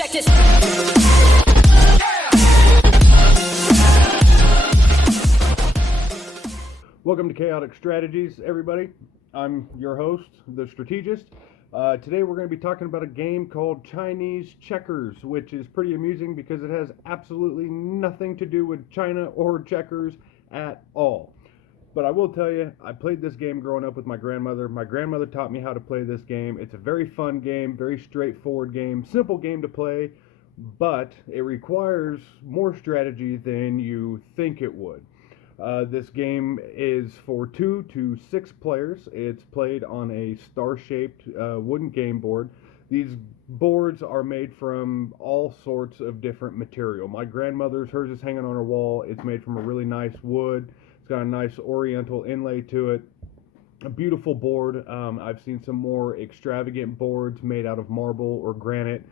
Check this. Welcome to Chaotic Strategies, everybody. I'm your host, the Strategist. Today we're going to be talking about a game called Chinese Checkers, which is pretty amusing because it has absolutely nothing to do with China or checkers at all. But I will tell you, I played this game growing up with my grandmother. My grandmother taught me how to play this game. It's a very fun game, very straightforward game, simple game to play, but it requires more strategy than you think it would. This game is for 2 to 6 players. It's played on a star-shaped wooden game board. These boards are made from all sorts of different material. My grandmother's, hers is hanging on her wall. It's made from a really nice wood. It's got a nice oriental inlay to it. A beautiful board. I've seen some more extravagant boards made out of marble or granite.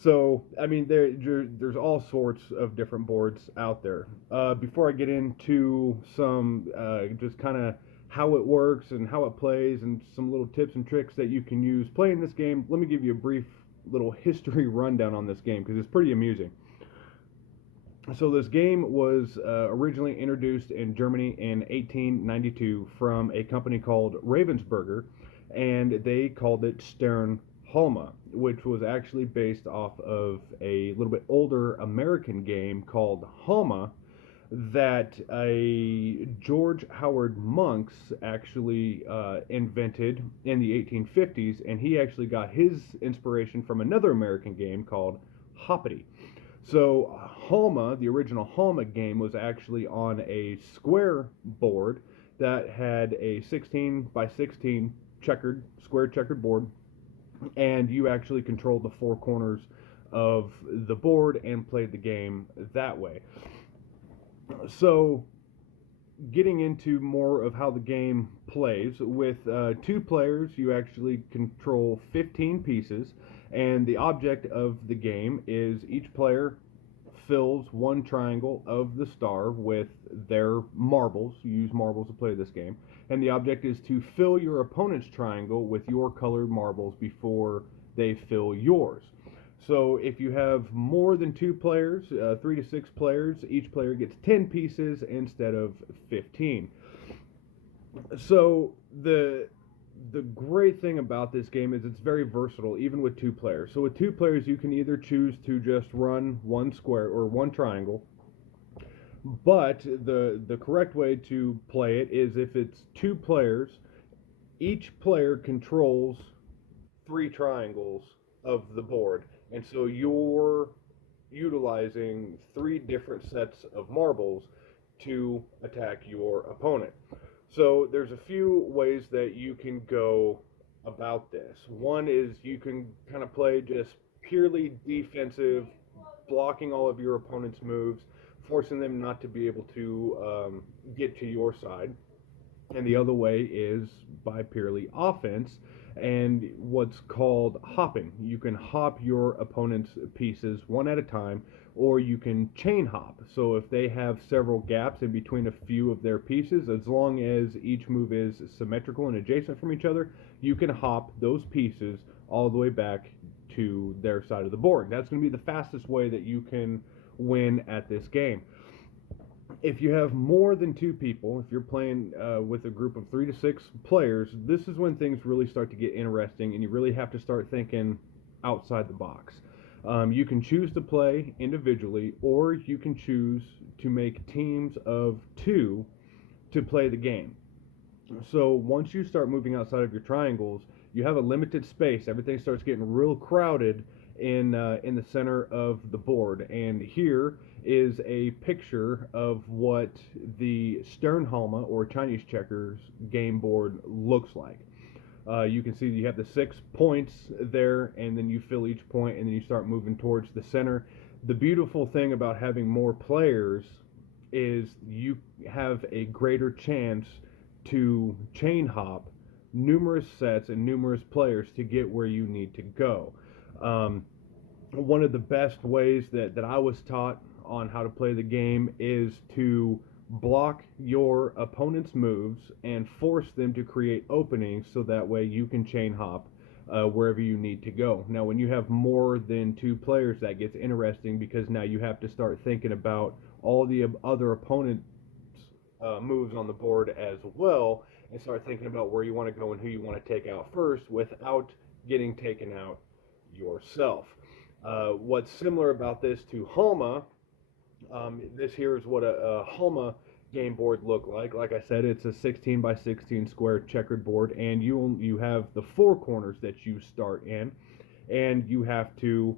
So, I mean, there's all sorts of different boards out there. Before I get into some just kind of how it works and how it plays and some little tips and tricks that you can use playing this game, let me give you a brief little history rundown on this game because it's pretty amusing. So this game was originally introduced in Germany in 1892 from a company called Ravensburger, and they called it Sternhalma, which was actually based off of a little bit older American game called Halma that a George Howard Monks actually invented in the 1850s, and he actually got his inspiration from another American game called Hoppity. So Halma, the original Halma game, was actually on a square board that had a 16 by 16 square checkered board, and you actually controlled the four corners of the board and played the game that way. So getting into more of how the game plays, with 2 players you actually control 15 pieces, and the object of the game is each player fills one triangle of the star with their marbles. You use marbles to play this game, and the object is to fill your opponent's triangle with your colored marbles before they fill yours. So if you have more than 2 players, 3 to 6 players, each player gets 10 pieces instead of 15. So the great thing about this game is it's very versatile, even with 2 players. So with 2 players, you can either choose to just run one square or one triangle, but the correct way to play it is if it's 2 players, each player controls 3 triangles of the board, and so you're utilizing 3 different sets of marbles to attack your opponent. So there's a few ways that you can go about this. One is you can kind of play just purely defensive, blocking all of your opponent's moves, forcing them not to be able to get to your side. And the other way is by purely offense and what's called hopping. You can hop your opponent's pieces one at a time, or you can chain hop. So if they have several gaps in between a few of their pieces, as long as each move is symmetrical and adjacent from each other, you can hop those pieces all the way back to their side of the board. That's going to be the fastest way that you can win at this game. If you have more than 2 people, if you're playing with a group of 3 to 6 players, this is when things really start to get interesting, and you really have to start thinking outside the box. You can choose to play individually, or you can choose to make teams of 2 to play the game. So once you start moving outside of your triangles, you have a limited space. Everything starts getting real crowded in the center of the board, and here is a picture of what the Sternhalma or Chinese checkers game board looks like. You can see you have the 6 points there, and then you fill each point, and then you start moving towards the center. The beautiful thing about having more players is you have a greater chance to chain hop numerous sets and numerous players to get where you need to go. One of the best ways that I was taught on how to play the game is to block your opponent's moves and force them to create openings so that way you can chain hop wherever you need to go. Now, when you have more than two players, that gets interesting because now you have to start thinking about all the other opponents' moves on the board as well, and start thinking about where you want to go and who you want to take out first without getting taken out yourself. What's similar about this to Homa, this here is what a Homa game board look like. Like I said, it's a 16 by 16 square checkered board, and you have the four corners that you start in, and you have to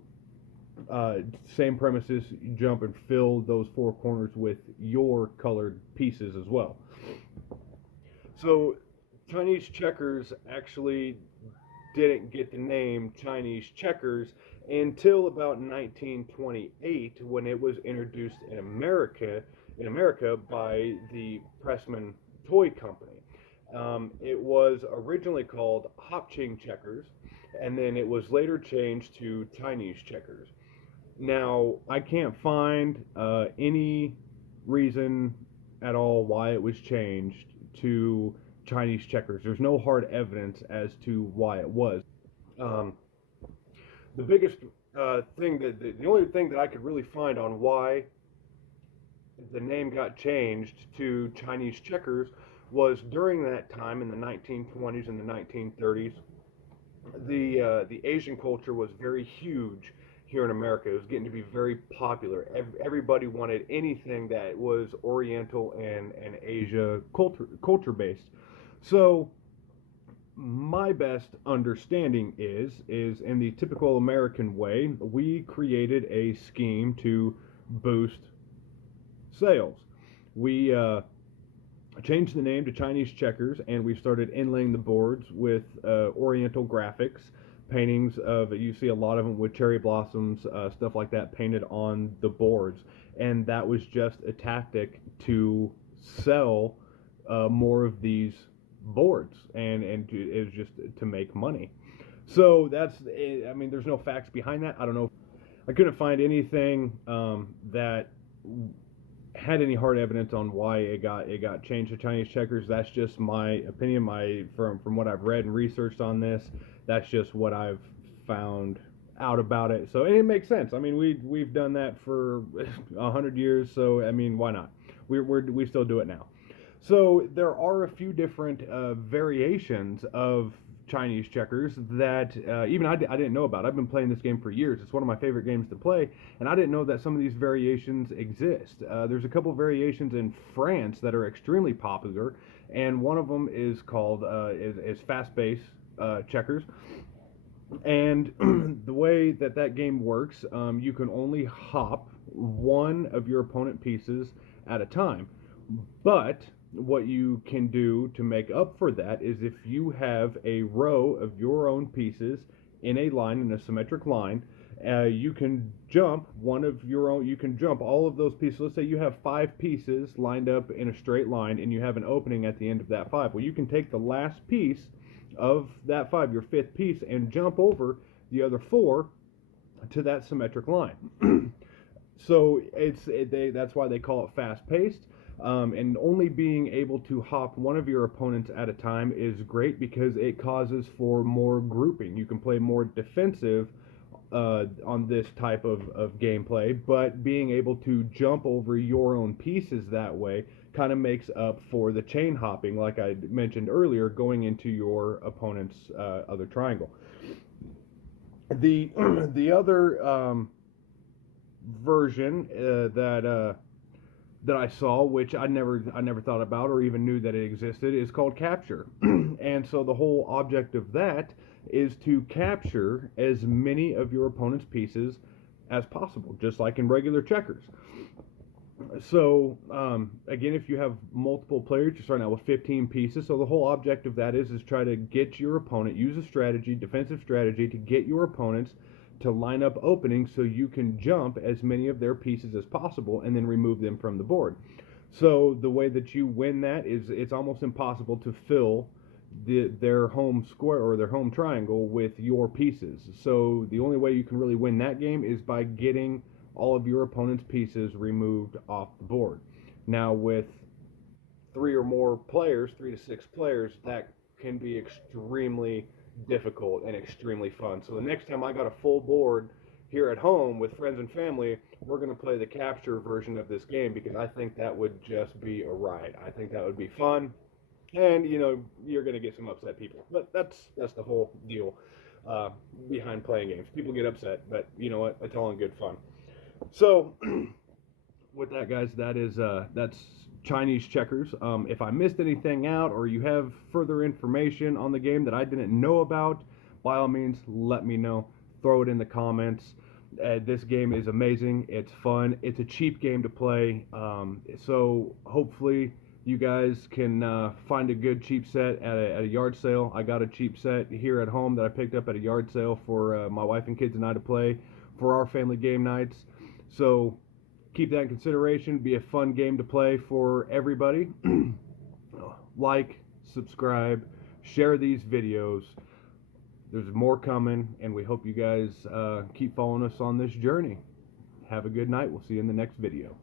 same premises, jump and fill those four corners with your colored pieces as well. So Chinese checkers actually didn't get the name Chinese checkers until about 1928 when it was introduced in America by the Pressman Toy Company. It was originally called Hopching checkers, and then it was later changed to Chinese checkers. Now, I can't find any reason at all why it was changed to Chinese checkers. There's no hard evidence as to why it was. Um, the biggest thing the only thing that I could really find on why the name got changed to Chinese checkers was during that time in the 1920s and the 1930s. The Asian culture was very huge here in America. It was getting to be very popular. Everybody wanted anything that was Oriental and Asia culture based. So my best understanding is in the typical American way, we created a scheme to boost sales. We changed the name to Chinese checkers, and we started inlaying the boards with Oriental graphics, paintings of, you see a lot of them with cherry blossoms, stuff like that painted on the boards, and that was just a tactic to sell more of these boards, and it was just to make money. So I mean, there's no facts behind that. I don't know. I couldn't find anything that had any hard evidence on why it got changed to Chinese checkers. That's just my opinion. From what I've read and researched on this, that's just what I've found out about it. So, and it makes sense. I mean, we've done that for 100 years. So I mean, why not? We still do it now. So there are a few different variations of Chinese checkers that even I didn't know about. I've been playing this game for years. It's one of my favorite games to play, and I didn't know that some of these variations exist. There's a couple variations in France that are extremely popular, and one of them is called is fast-paced checkers. And the way that game works, you can only hop one of your opponent pieces at a time, but what you can do to make up for that is if you have a row of your own pieces in a line, in a symmetric line, you can jump one of your own, you can jump all of those pieces. Let's say you have 5 pieces lined up in a straight line and you have an opening at the end of that 5. Well, you can take the last piece of that 5, your 5th piece, and jump over the other 4 to that symmetric line. So that's why they call it fast-paced. And only being able to hop one of your opponents at a time is great because it causes for more grouping. You can play more defensive on this type of gameplay, but being able to jump over your own pieces that way kind of makes up for the chain hopping, like I mentioned earlier, going into your opponent's other triangle. The other version that I saw, which I never thought about or even knew that it existed, is called capture. And so the whole object of that is to capture as many of your opponent's pieces as possible, just like in regular checkers. So again, if you have multiple players, you're starting out with 15 pieces. So the whole object of that is try to get your opponent, use a strategy, defensive strategy, to get your opponents to line up openings so you can jump as many of their pieces as possible and then remove them from the board. So the way that you win that is it's almost impossible to fill their home square or their home triangle with your pieces. So the only way you can really win that game is by getting all of your opponent's pieces removed off the board. Now with 3 or more players, 3 to 6 players, that can be extremely difficult and extremely fun. So the next time I got a full board here at home with friends and family, we're going to play the capture version of this game because I think that would just be a ride. I think that would be fun, and you're going to get some upset people, but that's the whole deal uh, behind playing games. People get upset, but you know what? It's all in good fun. So with that, guys, that's Chinese checkers. If I missed anything out or you have further information on the game that I didn't know about, by all means, let me know. Throw it in the comments. This game is amazing. It's fun. It's a cheap game to play. So hopefully you guys can find a good cheap set at a yard sale. I got a cheap set here at home that I picked up at a yard sale for my wife and kids and I to play for our family game nights. So keep that in consideration. Be a fun game to play for everybody. Like, subscribe, share these videos. There's more coming, and we hope you guys keep following us on this journey. Have a good night. We'll see you in the next video.